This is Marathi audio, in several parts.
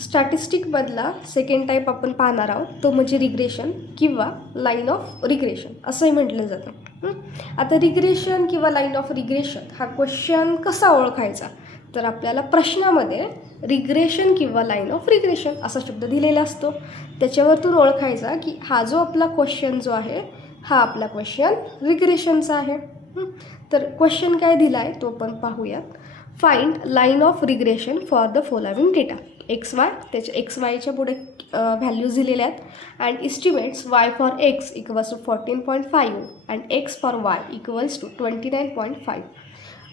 स्टॅटिस्टिकमधला सेकंड टाईप आपण पाहणार आहोत, तो म्हणजे रिग्रेशन किंवा लाईन ऑफ रिग्रेशन असंही म्हटलं जातं. आता रिग्रेशन किंवा लाईन ऑफ रिग्रेशन हा क्वेश्चन कसा ओळखायचा, तर आपल्याला प्रश्नामध्ये रिग्रेशन किंवा लाईन ऑफ रिग्रेशन असा शब्द दिलेला असतो. त्याच्यावरतून ओळखायचा की हा जो आपला क्वेश्चन जो आहे हा आपला क्वेश्चन रिग्रेशनचा आहे. तर क्वेश्चन काय दिला आहे तो आपण पाहूयात. Find line of regression for the following data. X Y, त्याच्या एक्स वायच्या पुढे व्हॅल्यूज दिलेल्या आहेत and estimates Y for X equals to 14.5 and X for Y equals to 29.5.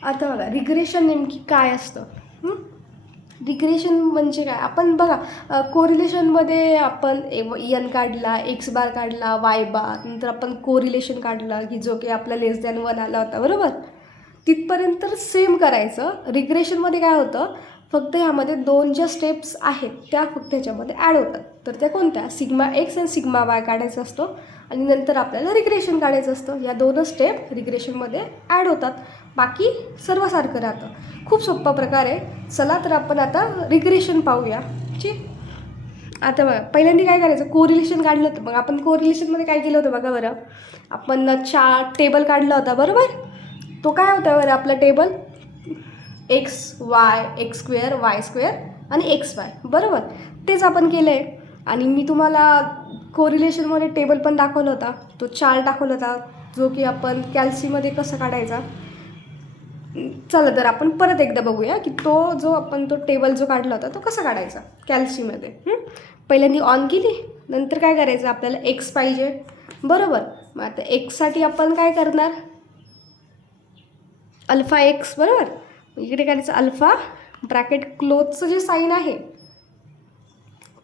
आता बघा रिग्रेशन नेमकी काय असतं. रिग्रेशन म्हणजे काय, आपण बघा कोरिलेशनमध्ये आपण एन काढला, एक्स बार काढला, वाय बार, नंतर आपण कोरिलेशन काढला की जो की आपला लेस दॅन 1 आला होता, बरोबर. तिथपर्यंत सेम करायचं. रिग्रेशनमध्ये काय होतं, फक्त ह्यामध्ये 2 ज्या स्टेप्स आहेत त्या फक्त ह्याच्यामध्ये ॲड होतात. तर त्या कोणत्या, सिग्मा एक्स आणि सिग्मा वाय काढायचा असतो आणि नंतर आपल्याला रिग्रेशन काढायचं असतं. या 2 स्टेप रिग्रेशनमध्ये ॲड होतात, बाकी सर्वसारखं राहतं. खूप सोपा प्रकार आहे. चला तर आपण आता रिग्रेशन पाहूया. ठीक. आता बघा पहिल्यांदा काय करायचं, कोरिलेशन काढलं होतं. मग आपण कोरिलेशनमध्ये काय केलं होतं बघा बरं, आपण टेबल काढला होता, बरोबर. तो काय होता बरं आपला table, x Y, x square, Y square आणि एक्स वाय, बरोबर. तेच आपण केलं आहे. आणि मी तुम्हाला कोरिलेशनमध्ये टेबल पण दाखवला होता, तो चार्ट दाखवला होता जो की आपण कॅल्सीमध्ये कसा काढायचा. चला तर आपण परत एकदा बघूया की तो टेबल जो काढला होता तो कसा काढायचा कॅल्सीमध्ये. पहिल्यांदा ऑन केली, नंतर काय करायचं, आपल्याला एक्स पाहिजे, बरोबर. मग आता एक्ससाठी आपण काय करणार, अल्फा एक्स, बरोबर. इकडे करायचं अल्फा ब्रॅकेट क्लोजचं जे साईन आहे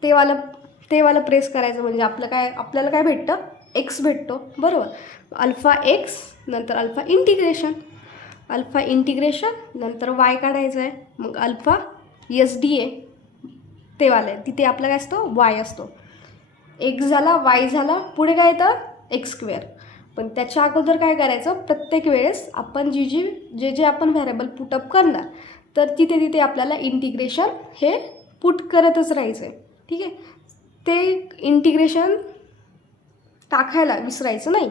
ते वाला प्रेस करायचं, म्हणजे आपल्याला काय भेटतं, एक्स भेटतो, बरोबर. अल्फा एक्स नंतर अल्फा इंटिग्रेशन नंतर वाय काढायचं आहे. मग अल्फा एस डी ए ते वाला आहे, तिथे आपला काय असतो, वाय असतो. एक्स झाला, वाय झाला, पुढे काय येतं, एक्स स्क्वेअर. पण त्याच्या अगोदर काय करायचं, प्रत्येक वेळेस आपण जे आपण व्हेरिएबल पुटअप करणार तर तिथे आपल्याला इंटिग्रेशन हे पुट करतच राहायचं आहे. ठीक आहे. ते इंटिग्रेशन टाकायला विसरायचं नाही.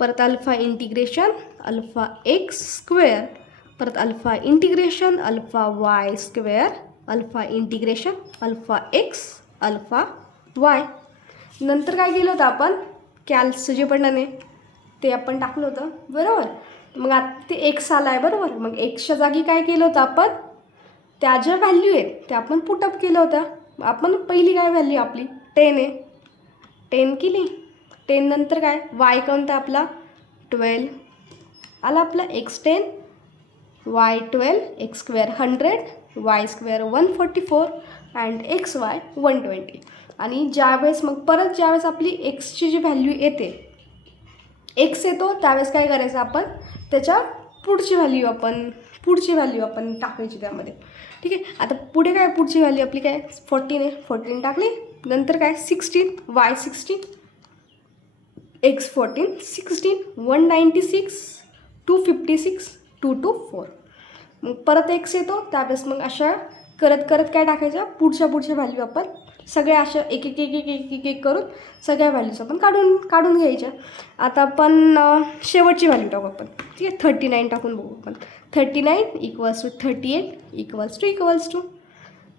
परत alpha integration alpha X square, परत alpha integration alpha Y square, alpha integration alpha X alpha Y. नंतर काय केलं होतं आपण, कॅल्सचं जे बटन आहे ते आपण टाकलं होतं, बरोबर. मग आता ते एक्स आला आहे, बरोबर. मग एक्सच्या जागी काय केलं होतं आपण, त्या ज्या व्हॅल्यू आहेत त्या आपण पुटअप केलं होतं. आपण पहिली काय व्हॅल्यू आपली 10 आहे, 10 केली. 10 नंतर काय, वाय कोणता आपला 12 आला, आपला x 10 Y 12 x square 100 Y square 144 and x Y 120. आणि ज्यावेळेस आपली एक्सची जी व्हॅल्यू येते, एक्स येतो, त्यावेळेस काय करायचं, आपण त्याच्या पुढची व्हॅल्यू आपण टाकायची त्यामध्ये. ठीक आहे. आता पुढे काय, पुढची व्हॅल्यू आपली काय 14 आहे, 14 टाकली. नंतर काय 16 वाय 16 एक्स 14 16 196 256 224. मग परत एक्स येतो, त्यावेळेस मग अशा करत काय टाकायच्या, पुढच्या व्हॅल्यू आपण सगळ्या अशा एक करून सगळ्या व्हॅल्यूज आपण काढून घ्यायच्या. आता आपण शेवटची व्हॅल्यू टाकू आपण. ठीक आहे. 39 टाकून बघू आपण. 39 इक्वल्स टू 38 इक्वल्स टू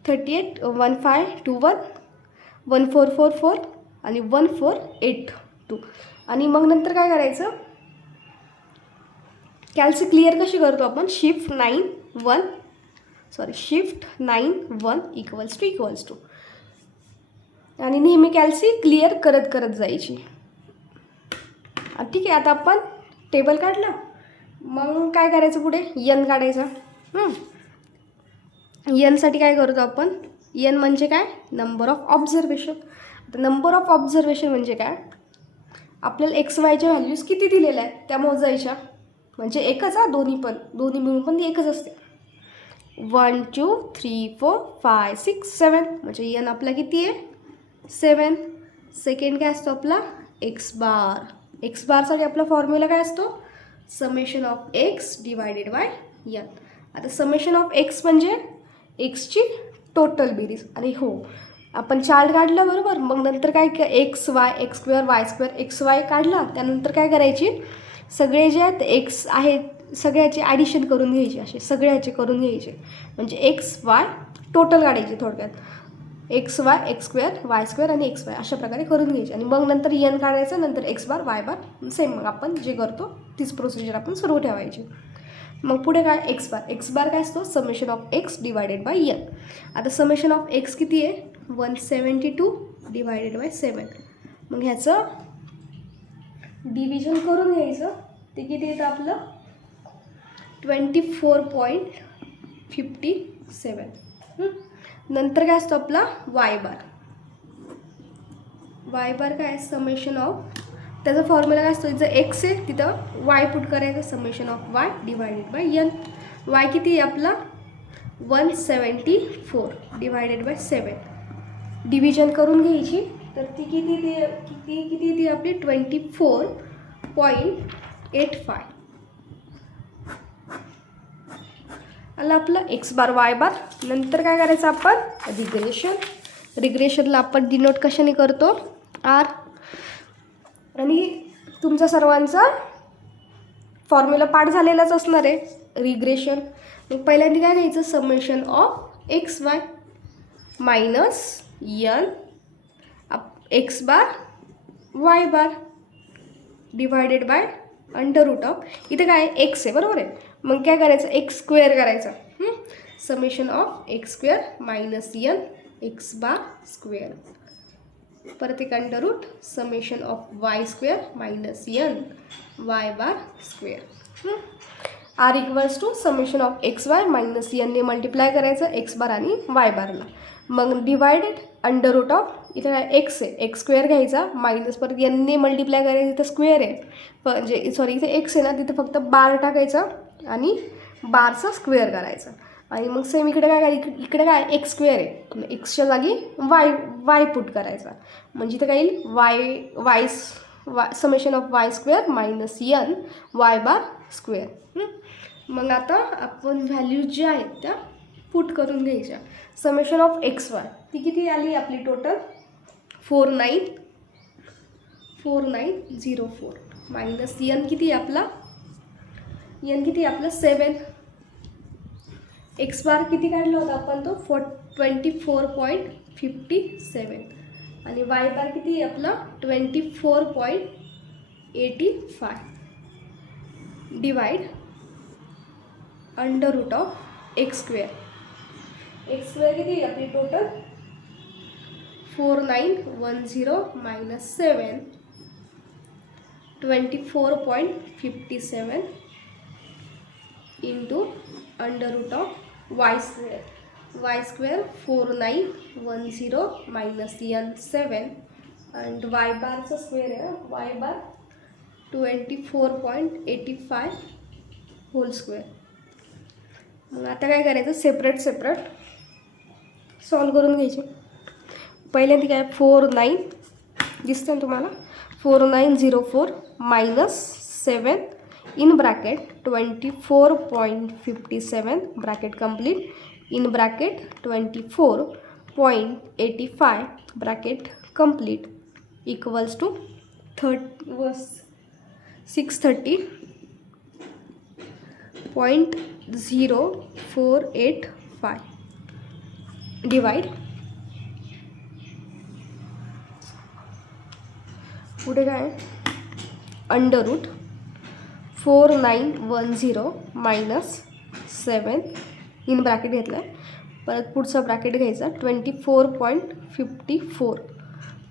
38 1521 1444 आणि 1482. आणि मग नंतर काय करायचं, कॅल्सी क्लिअर कशी करतो आपण, शिफ्ट 9 1 इक्वल्स टू आणि नेहमी कॅल्सी क्लिअर करत जायची. ठीक आहे. आता आपण टेबल काढला, मग काय करायचं, पुढे एन काढायचा. एनसाठी काय करतो आपण, एन म्हणजे काय, नंबर ऑफ ऑब्झर्वेशन. आता नंबर ऑफ ऑब्झर्वेशन म्हणजे काय, आपल्याला एक्स वायच्या व्हॅल्यूज किती दिलेल्या आहेत त्या मोजायच्या. म्हणजे एकच, दोन्ही मिळून पण एकच असते. 1 2 3 4 5 6 7 म्हणजे एन आपला किती आहे, 7. सेकंड काय असतो आपला, एक्स बारसाठी आपला फॉर्म्युला काय असतो, summation of x divided by n. आता समेशन ऑफ एक्स म्हणजे एक्सची टोटल बेरीज. आणि हो, आपण चार्ट काढला बरोबर, मग नंतर काय x Y x square Y square x Y काढला, त्यानंतर काय करायची, सगळे जे आहेत एक्स आहेत सगळ्याचे ॲडिशन करून घ्यायचे, असे सगळ्याचे करून घ्यायचे, म्हणजे एक्स वाय टोटल काढायचे थोडक्यात. X Y x square Y square आणि एक्स वाय अशा प्रकारे करून घ्यायचे. आणि मग नंतर एन काढायचं, नंतर एक्स बार वाय बार सेम मग आपण जे करतो तीच प्रोसिजर आपण सुरू ठेवायची. मग पुढे काय एक्स बार काय असतो, summation of x divided by n. आता समेशन ऑफ एक्स किती आहे, 172 डिवायडेड बाय 7. मग ह्याचं डिव्हिजन करून घ्यायचं, ते किती येतं आपलं 24.57. नंतर काय असतो आपला वाय बार काय समेशन ऑफ, त्याचा फॉर्म्युला काय असतो, जर एक्स आहे तिथं वाय पुट करायचं, summation of y divided by n. Y किती आहे आपला 174 डिवायडेड बाय 7. डिव्हिजन करून घ्यायची, तर ती किती ती आपली 24.85. आला आपलं एक्स बार वाय बार. नंतर काय करायचं आपण रिग्रेशनला आपण डिनोट कशाने करतो, आर. आणि तुमचा सर्वांचा फॉर्म्युला पाठ झालेलाच असणार आहे रिग्रेशन. मग पहिल्यांदा काय घ्यायचं, summation of X Y minus N X bar Y bar divided by under root of, इथे काय एक्स आहे बरोबर आहे, मग काय करायचं एक्स स्क्वेअर करायचं, summation of x square minus N X bar square, परत एक under root summation of Y square minus N Y bar square. R equals to summation of X Y minus एनने मल्टिप्लाय करायचं एक्स बार आणि वाय बारला, मग डिवायडेड अंडर रूट ऑफ, इथे काय एक्स आहे एक्स स्क्वेअर घ्यायचा मायनस परत एनने मल्टिप्लाय करायचं, इथं स्क्वेअर आहे म्हणजे सॉरी इथे एक्स आहे ना, तिथे फक्त बार टाकायचा आणि बारचा स्क्वेअर करायचा. आणि मग सेम इकडे इकडे काय एक्स स्क्वेअर आहे, एक्सच्या जागी वाय पुट करायचा, म्हणजे इथं काय येईल y summation of Y square minus N Y bar square. मग आता आपण व्हॅल्यूज ज्या आहेत त्या पुट करून घ्यायच्या. समेशन ऑफ एक्स वाय ती किती आली आपली टोटल 4904 मायनस एन किती आपला 7. एक्स बार किती काढला होता आपण तो 24.57 आणि वाय बार किती आपला 24.85 divide under root of x square किती आपली total 4910 minus 7 24.57 into under root of Y square 4910 minus n 7 and y बारचा स्क्वेअर आहे वाय बार 24.85 होल स्क्वेअर. मग आता काय करायचं सेपरेट सॉल्व करून घ्यायचे. पहिल्यांदा काय 49 दिसतं ना तुम्हाला 4904 minus 7 in bracket 24.57 bracket complete in bracket 24.85 bracket complete equals to 630.0485 divide पुढे काय under root 4910 minus 7 in bracket घेतला आहे, परत पुढचा ब्रॅकेट घ्यायचा 24.54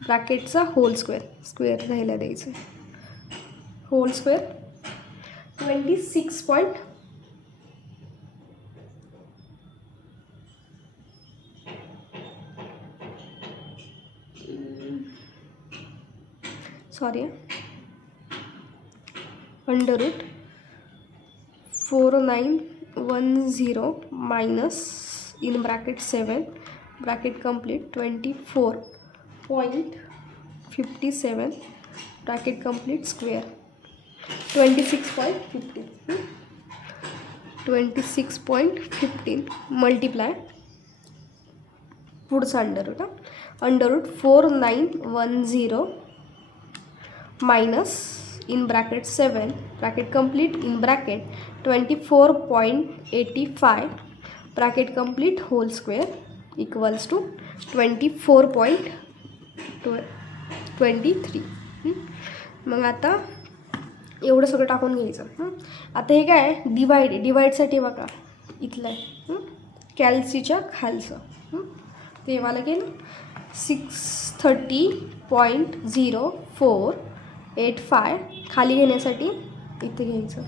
ब्रॅकेटचा होल स्क्वेअर राहायला द्यायचं whole square 26. Sorry under root 4910 minus in bracket 7 bracket complete 24.57 bracket complete square 26.15 multiply पुढचं under root under root 4910 minus in bracket 7 bracket complete in bracket 24.85 bracket complete whole square equals to 24.23. मग आता एवढं सगळं टाकून घ्यायचं. आता हे काय डिवाइड आहे, डिवाइडसाठी बघा इथलं आहे कॅल्सीच्या खालचं ते मला गेलं 630.0485 खाली घेण्यासाठी इथे घ्यायचं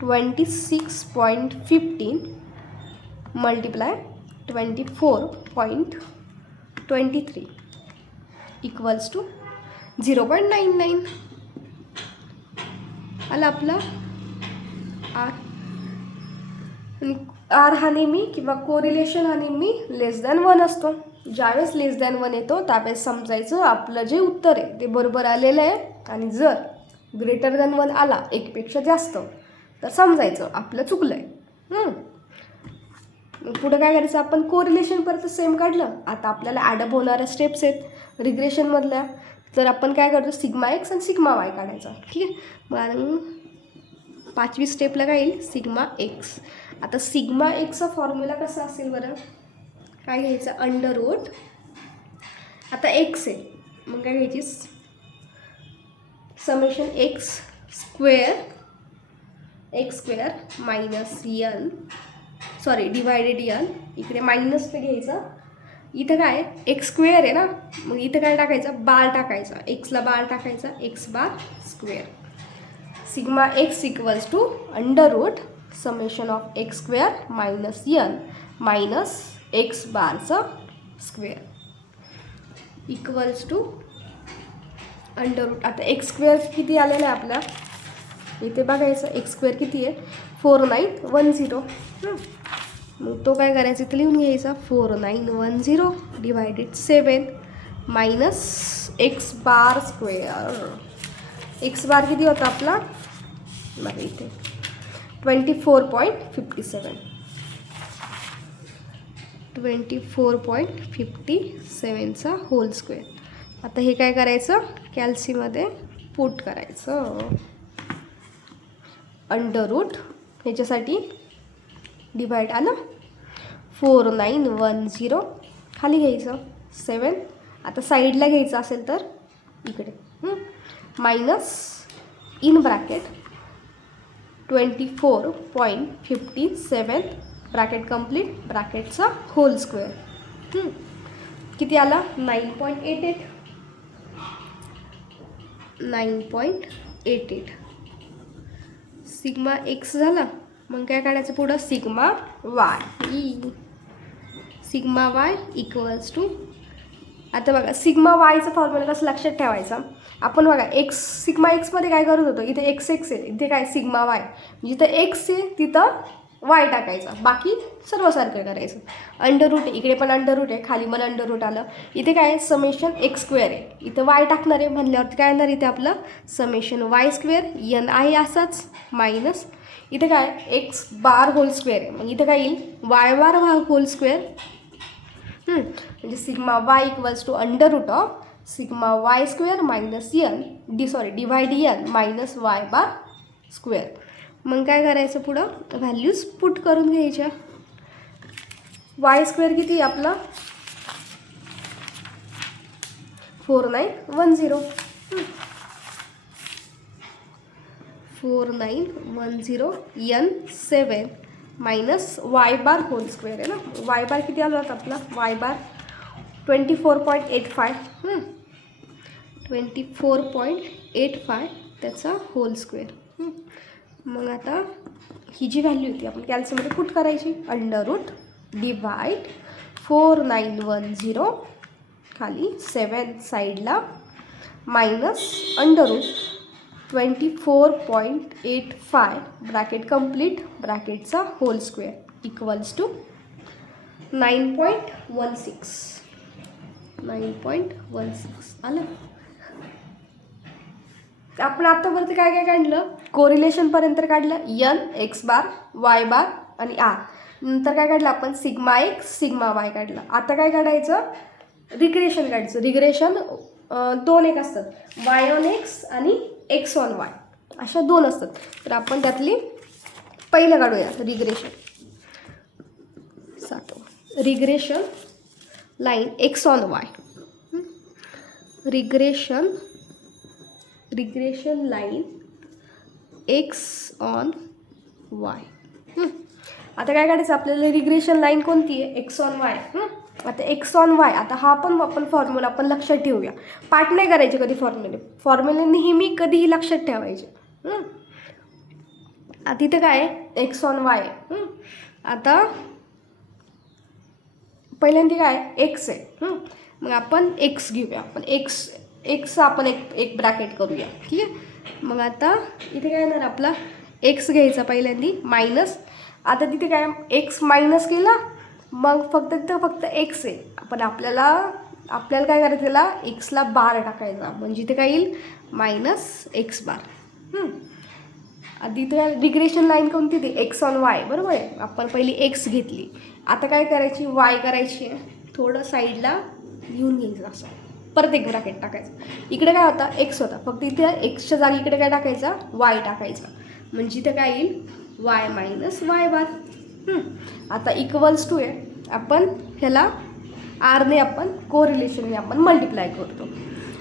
26.15 मल्टिप्लाय 24.23 इक्वल्स टू 0.99 आला आपला आर. आणि आर हा नेहमी किंवा कोरिलेशन हा नेहमी <1 असतो. ज्यावेळेस <1 येतो त्यावेळेस समजायचं आपलं जे उत्तर आहे ते बरोबर आलेलं आहे. आणि जर <1 आला एकपेक्षा जास्त तर समजायचं आपलं चुकलं आहे. पुढं काय करायचं आपण कोरिलेशन परत सेम काढलं. आता आपल्याला ॲडअप होणाऱ्या स्टेप्स आहेत रिग्रेशनमधल्या. तर आपण काय करतो सिग्मा एक्स आणि सिग्मा वाय काढायचा. ठीक आहे. मग 5वी स्टेपला काय येईल सिग्मा एक्स. आता सिग्मा एक्सचा फॉर्म्युला कसा असेल बरं काय घ्यायचं अंडररूट. आता एक्स आहे मग काय घ्यायची summation x square minus N divided N इकडे मायनस पे घ्यायचा. इथं काय एक्स स्क्वेअर आहे ना मग इथं काय टाकायचं बार टाकायचा एक्सला बार टाकायचा x bar square. Sigma x equals to under root summation of x square minus n minus x बारचा स्क्वेअर इक्वल्स टू अंडररूट. आता एक्स स्क्वेअर किती आलेलं आहे आपला इथे बघायचं एक्स स्क्वेअर किती आहे 4910. मग तो काय करायचा इथे लिहून घ्यायचा 4910 divided 7 minus x bar square. X बार किती होता आपला बघा इथे 24.57चा होल स्क्वेअर. आता हे काय करायचं कॅल्सीमध्ये पुट करायचं अंडररूट ह्याच्यासाठी डिवाइड आलं 4910 खाली घ्यायचं 7. आता साईडला घ्यायचं असेल तर इकडे minus in bracket 24.57 bracket complete ब्रॅकेटचा होल स्क्वेअर किती आला 9.88 सिग्मा एक्स झाला. मग काय काढायचं पुढं सिग्मा वाय इक्वल्स टू. आता बघा सिग्मा वायचा फॉर्म्युला कसं लक्षात ठेवायचा आपण बघा सिग्मा एक्समध्ये काय करत होतो इथे एक्स आहे इथे काय सिग्मा वाय जिथं एक्स आहे तिथं वाय टाकायचा बाकी सर्वसारखं करायचं. अंडररूट इकडे पण अंडररूट आहे खाली पण अंडररूट आलं. इथे काय समेशन एक्स स्क्वेअर आहे इथं वाय टाकणार आहे म्हणल्यावरती काय येणार इथे आपलं समेशन वाय स्क्वेअर यन आहे असाच मायनस इथे काय एक्स बार होल स्क्वेअर आहे मग इथं काय येईल वाय बार होल स्क्वेअर. म्हणजे sigma y equals to under root of sigma y square minus divide n minus Y bar square. मग काय करायचं पुढं व्हॅल्यूज पुट करून घ्यायच्या. वाय स्क्वेअर किती आपला 4910 N 7 minus Y bar whole square आहे ना वाय बार किती आला होता आपला वाय बार 24.85 त्याचा होल स्क्वेअर. मग आता ही जी व्हॅल्यू होती आपण कॅल्सीमध्ये पुट करायची अंडररूट डिवाइड 4910 खाली 7 साईडला मायनस अंडररूट 24.85 ब्रॅकेट कंप्लीट ब्रॅकेटचा होल स्क्वेअर इक्वल्स टू 9.16 आलं. आपण आत्तापर्यंत काय काय काढलं कोरिलेशनपर्यंत काढलं N X bar Y bar आणि आर. नंतर काय काढलं आपण सिग्मा एक्स सिग्मा वाय काढलं. आता काय काढायचं, रिग्रेशन काढायचं. रिग्रेशन 2 एक असतात, वाय ऑन एक्स आणि एक्स ऑन वाय अशा 2 असतात. तर आपण त्यातली पहिलं काढूया regression. Regression line x on Y. Regression line x on Y. आता काय काढायचं आपल्याला, रिग्रेशन लाईन कोणती आहे, एक्स ऑन वाय. आता एक्स ऑन वाय, आता हा पण आपण फॉर्म्युला आपण लक्षात ठेवूया. पाठ नाही करायचे कधी फॉर्म्युले नेहमी कधीही लक्षात ठेवायचे. आता इथं काय आहे, एक्स ऑन वाय. आता पहिल्यांदा काय एक्स आहे, मग आपण एक्स घेऊया. आपण एक्स आपण एक ब्रॅकेट करूया, ठीक आहे. मग आता इथे काय येणार आपला, एक्स घ्यायचा पहिल्यांदा मायनस. आता तिथे काय एक्स मायनस केला, मग फक्त एक्स आहे. आपण आपल्याला काय करायचं, त्याला एक्सला बार टाकायचा, म्हणजे इथे काय येईल मायनस एक्स बार. आधी इथे रिग्रेशन लाईन कोणती ती, एक्स ऑन वाय, बरोबर आहे. आपण पहिली एक्स घेतली, आता काय करायची, वाय करायची आहे. थोडं साईडला घेऊन घ्यायचं, असं परत एक ब्रॅकेट टाकायचं. इकडे काय होता, एक्स होता, फक्त इथे एक्सच्या जागी इकडे काय टाकायचा, वाय टाकायचा, म्हणजे इथे काय येईल वाय मायनस वाय बार. आता इक्वल्स टू आहे, आपण ह्याला आरने आपण कोरिलेशनने आपण मल्टिप्लाय करतो.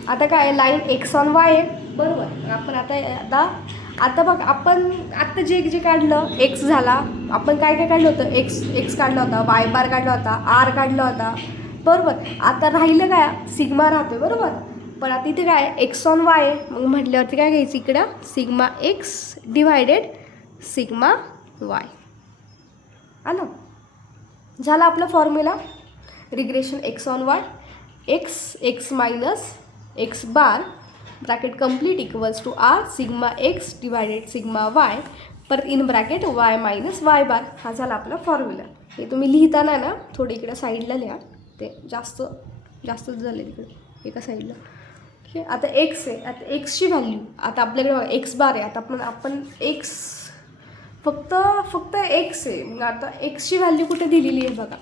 आता काय लाईन एक्स ऑन वाय आहे, बरोबर. आपण आता बघ, आपण आत्ता जे काढलं एक्स झाला, आपण काय काढलं होतं, एक्स काढला होता, वाय बार काढला होता, आर काढला होता, बरोबर. आता राहिलं काय, सिग्मा राहतोय, बरोबर. पण आता इथे काय एक्स ऑन वाय आहे, मग म्हटल्यावरती काय घ्यायचं, इकडं sigma X divided sigma Y आलं. झाला आपला formula, regression X on Y, X minus x bar bracket complete equals to R sigma X divided sigma Y परत in bracket Y minus Y bar. हा झाला आपला फॉर्म्युला. हे तुम्ही लिहिताना ना थोडी इकडे साईडला लिहा, ते जास्तच झाले तिकडे एका साईडला, ठीक आहे. आता एक्स आहे, आता एक्सची व्हॅल्यू, आता आपल्याकडे बघा एक्स बार आहे. आता आपण एक्स फक्त एक्स आहे, मग आता एक्सची व्हॅल्यू कुठे दिलेली आहे बघा,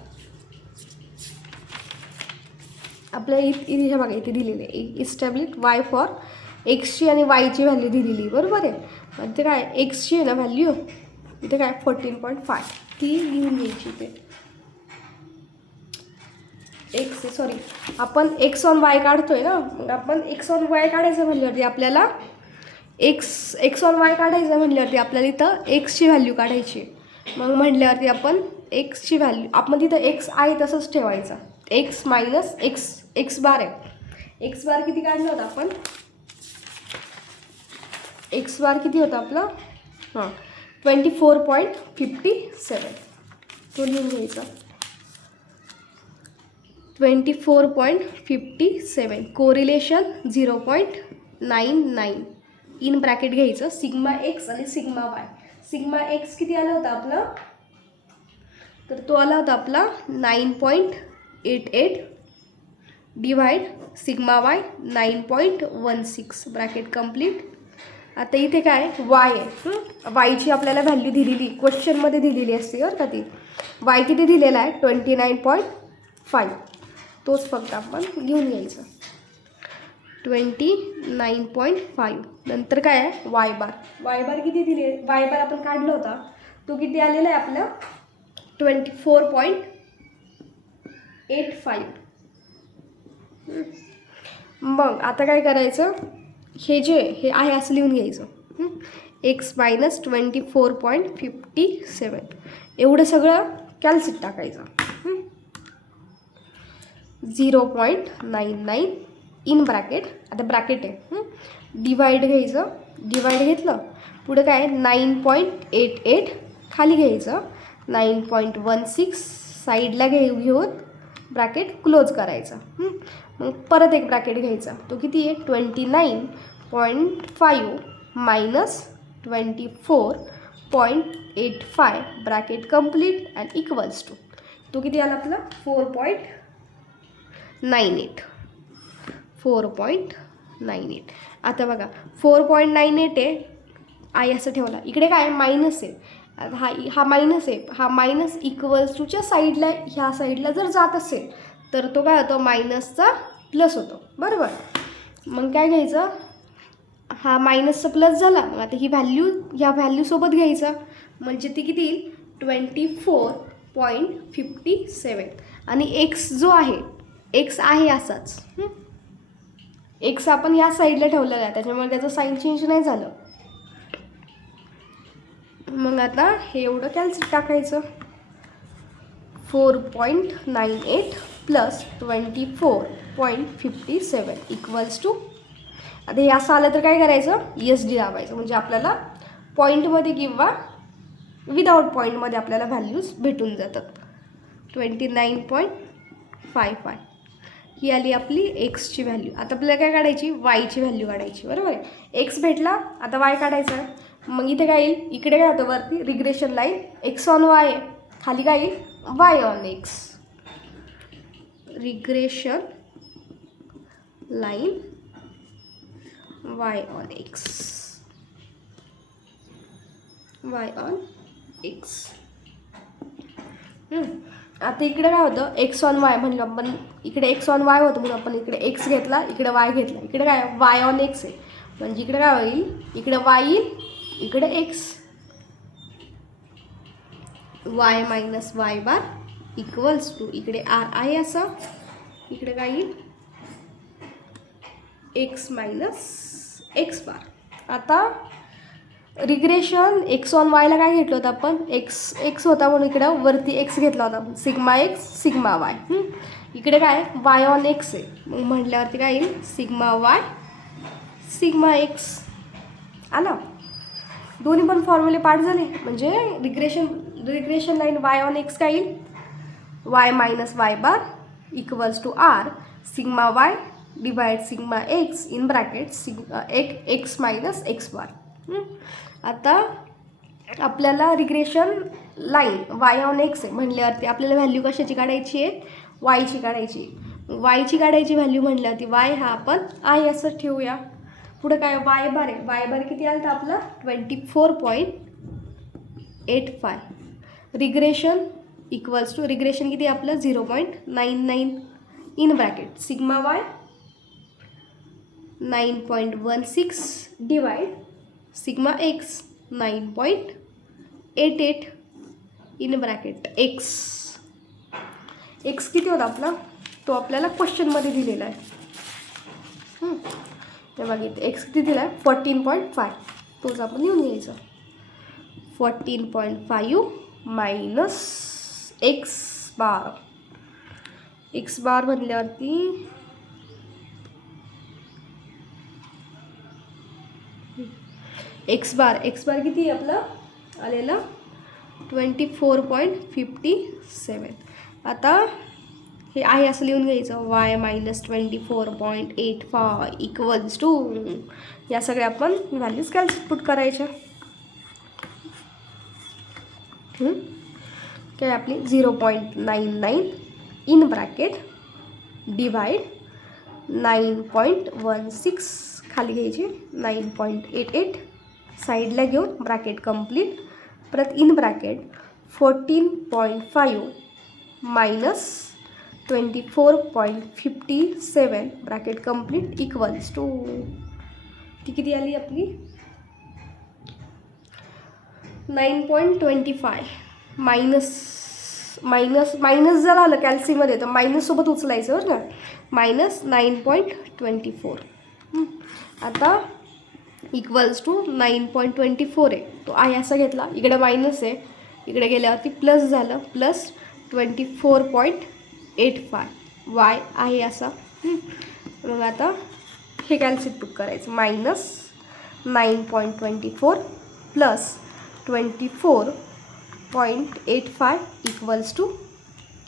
आपल्या इथे बघा, इथे दिलेली आहे इस्टॅब्लिश वाय फॉर एक्सची आणि वायची व्हॅल्यू दिलेली, बरोबर आहे. आणि ते काय एक्सची आहे ना व्हॅल्यू, इथे काय 14.5 ती लिहून घ्यायची. ते एक्स सॉरी आपण एक्स ऑन वाय काढतोय ना, मग आपण एक्स ऑन वाय काढायचं म्हणल्यावरती आपल्याला एक्स ऑन वाय काढायचं म्हणल्यावरती आपल्याला इथं एक्सची व्हॅल्यू काढायची. मग म्हटल्यावरती आपण एक्सची व्हॅल्यू आपण तिथं एक्स आहे तसंच ठेवायचं. एक्स मायनस एक्स बार आहे. एक्स बार किती काढलं होतं आपण, एक्स बार किती होता आपला, 24.57 तो लिहून घ्यायचा. 24.57 कोरिलेशन 0.99 इन ब्रॅकेट घ्यायचं सिग्मा एक्स आणि सिग्मा वाय. सिग्मा एक्स किती आला होता आपला, तर तो आला होता आपला 9.88 divide sigma Y 9.16 bracket complete. आता इथे काय वाय आहे, वायची आपल्याला व्हॅल्यू दिलेली क्वेश्चनमध्ये दिलेली असते बरं का ती. वाय किती दिलेला आहे 29.5, तोच फक्त आपण घेऊन घ्यायचा 29.5. नंतर काय आहे वाय बार किती दिले, वाय बार आपण काढला होता तो किती आलेला आहे आपला 24.85. मग आता काय करायचं, हे आहे असं लिहून घ्यायचं, एक्स मायनस 24.57 एवढं सगळं कॅल्सिट टाकायचं. 0.99 इन ब्रॅकेट, आता ब्रॅकेट आहे, डिवाइड घ्यायचं, डिवाइड घेतलं, पुढे काय 9.88 खाली घ्यायचं, 9.16 साईडला घेऊन ब्रॅकेट क्लोज करायचं. मग परत एक ब्रॅकेट घ्यायचा, तो किती आहे 29.5 minus 24.85 bracket complete and equals to, तो किती आला आपला 4.98. आता बघा 4.98 आहे, असं ठेवला, इकडे काय मायनस आहे, हा मायनस आहे, हा मायनस इक्वल्स टूच्या साईडला ह्या साईडला जर जात असेल तर तो काय होतो, मायनसचा प्लस होतो, बरोबर. मग काय घ्यायचं, हा मायनसचा प्लस झाला, मग आता ही व्हॅल्यू ह्या व्हॅल्यूसोबत घ्यायचं, म्हणजे ती किती येईल 24.57. आणि एक्स जो आहे, एक्स आहे असाच, एक्स आपण या साईडला ठेवलेला आहे त्याच्यामुळे त्याचं साईन चेंज नाही झालं. मग आता हे एवढं कॅल्सी टाकायचं, 4.98 प्लस 24.57 इक्वल्स टू, आता हे असं आलं तर काय करायचं, ESD दाबायचं, म्हणजे आपल्याला पॉईंटमध्ये किंवा विदाउट पॉईंटमध्ये आपल्याला व्हॅल्यूज भेटून जातात. 29.55 ही आली आपली एक्सची व्हॅल्यू. आता आपल्याला काय काढायची, वायची व्हॅल्यू काढायची, बरोबर आहे. एक्स भेटला, आता वाय काढायचा आहे. मग इथे काय येईल, इकडे काय होतं वरती regression line x on Y आहे, खाली काय येईल Y on x. Regression line y on x, Y on x. आता इकडे काय होतं, एक्स ऑन वाय म्हणलं आपण, इकडे एक्स ऑन वाय होतं म्हणून आपण इकडे एक्स घेतला, इकडे वाय घेतला, इकडे काय वाय ऑन एक्स आहे, म्हणजे इकडे काय होईल, इकडे वाय येईल, इकडे x, Y minus Y bar equals to, इकडे आर आहे असं, इकडे काय येईल एक्स मायनस एक्स बार. आता रिग्रेशन एक्स ऑन वायला काय घेतलं होतं आपण, एक्स होता म्हणून इकडं वरती एक्स घेतला होता, सिग्मा एक्स सिग्मा वाय. इकडे काय वाय ऑन एक्स आहे, मग म्हटल्यावरती काय येईल सिग्मा वाय सिग्मा एक्स आला. दोन्ही पण फॉर्म्युले पाठ झाले, म्हणजे regression line y on x काय येईल, y minus Y bar equals to R sigma y divide sigma x in bracket x minus x bar. आता आपल्याला regression line y on x आहे म्हटल्यावरती आपल्याला व्हॅल्यू कशाची काढायची आहे, वायची काढायची. वायची काढायची व्हॅल्यू म्हटल्यावरती वाय हा आपण आय असं ठेवूया. पुढे काय वाय बार आहे, वाय बार किती आलं तर आपलं 24.85. रिग्रेशन इक्वल्स टू, रिग्रेशन किती आपलं 0.99 in bracket sigma Y 9.16 divide sigma x 9.88 in bracket x. X किती होता आपला, तो आपल्याला क्वेश्चनमध्ये दिलेला आहे. ते बघितलं एक्स किती दिला आहे 14.5, तोच आपण लिहून घ्यायचा. 14.5 मायनस एक्स बार, एक्स बार म्हणल्यावरती एक्स बार किती आपलं आलेलं 24.57. आता हे आहे असं लिहून घ्यायचं, वाय मायनस 24.85 इक्वल्स टू, या सगळ्या आपण व्हॅल्यूज कॅल्क्युलेट करायच्या. काय आपली 0.99 इन ब्रॅकेट डिवाइड 9.16 खाली घ्यायची 9.88 साईडला घेऊन ब्रॅकेट कंप्लीट, परत in bracket 14.5 minus 24.57 bracket complete equals to, ती किती आली आपली 9.25. मायनस जर आलं कॅल्सीमध्ये तर मायनससोबत उचलायचं बरं का, मायनस 9.24. आता इक्वल्स टू 9.24 आहे, तो आहे असा घेतला, इकडे मायनस आहे, इकडे गेल्यावरती प्लस झालं, प्लस 24.85 वाय आहे असा. मग आता हे कॅल्क्युलेट करायचं, मायनस 9.24 प्लस 24.85 इक्वल्स टू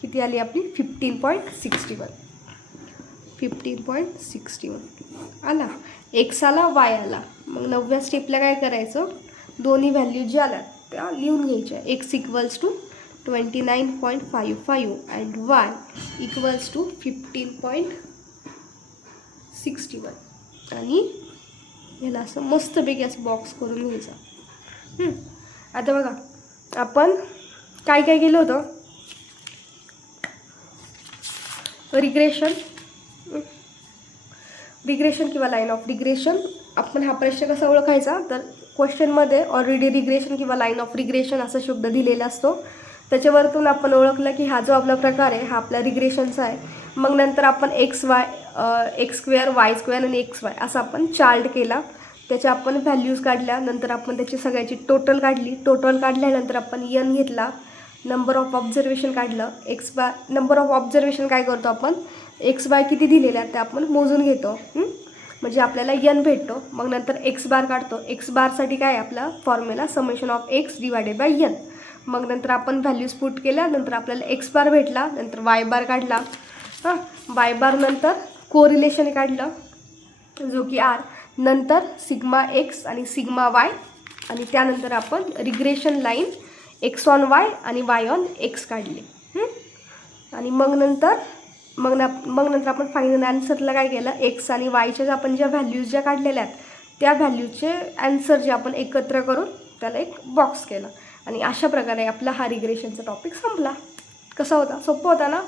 किती आली आपली 15.61 आला. एक्स आला, वाय आला. मग 9व्या स्टेपला काय करायचं, दोन्ही व्हॅल्यू ज्या आल्या त्या लिहून घ्यायच्या. X equals to 29.55 and y equals to 15.61 आणि ह्याला असं मस्तपैकी असं बॉक्स करून घ्यायचा. आता बघा आपण काय काय केलं होतं, रिग्रेशन किंवा लाईन ऑफ रिग्रेशन. आपण हा प्रश्न कसा ओळखायचा, तर क्वेश्चनमध्ये ऑलरेडी रिग्रेशन किंवा लाईन ऑफ रिग्रेशन असा शब्द दिलेला असतो. त्याच्यावरतून आपण ओळखलं की हा जो आपला प्रकार आहे हा आपला रिग्रेशनचा आहे. मग नंतर आपण एक्स स्क्वेअर वाय स्क्वेअर आणि एक्स वाय असा आपण चार्ट केला. त्याच्या आपण व्हॅल्यूज काढल्या. नंतर आपण त्याची सगळ्याची टोटल काढली. टोटल काढल्यानंतर आपण एन घेतला. नंबर ऑफ ऑब्झर्वेशन काढलं. नंबर ऑफ ऑब्झर्वेशन काय करतो आपण, एक्स बाय किती दिलेल्या आहेत ते आपण मोजून घेतो, म्हणजे आपल्याला एन भेटतो. मग नंतर एक्स बार काढतो. एक्स बारसाठी काय आपला formula summation of x divided by n. मग नंतर आपण व्हॅल्यूज पुट केल्या. नंतर आपल्याला एक्स बार भेटला. नंतर वाय बार काढला. वाय बार नंतर कोरिलेशन काढलं जो की आर. नंतर सिग्मा एक्स आणि सिग्मा वाय. आणि त्यानंतर आपण regression line x on Y आणि वाय ऑन एक्स काढले. आणि मग नंतर आपण फायनल ॲन्सरला काय केलं, एक्स आणि वायच्या आपण ज्या व्हॅल्यूज ज्या काढलेल्या आहेत त्या व्हॅल्यूजचे ॲन्सर जे आपण एकत्र करून त्याला एक बॉक्स केला. आणि अशा प्रकारे आपला हा रिग्रेशनचा टॉपिक संपला. कसा होता, सोपं होता ना.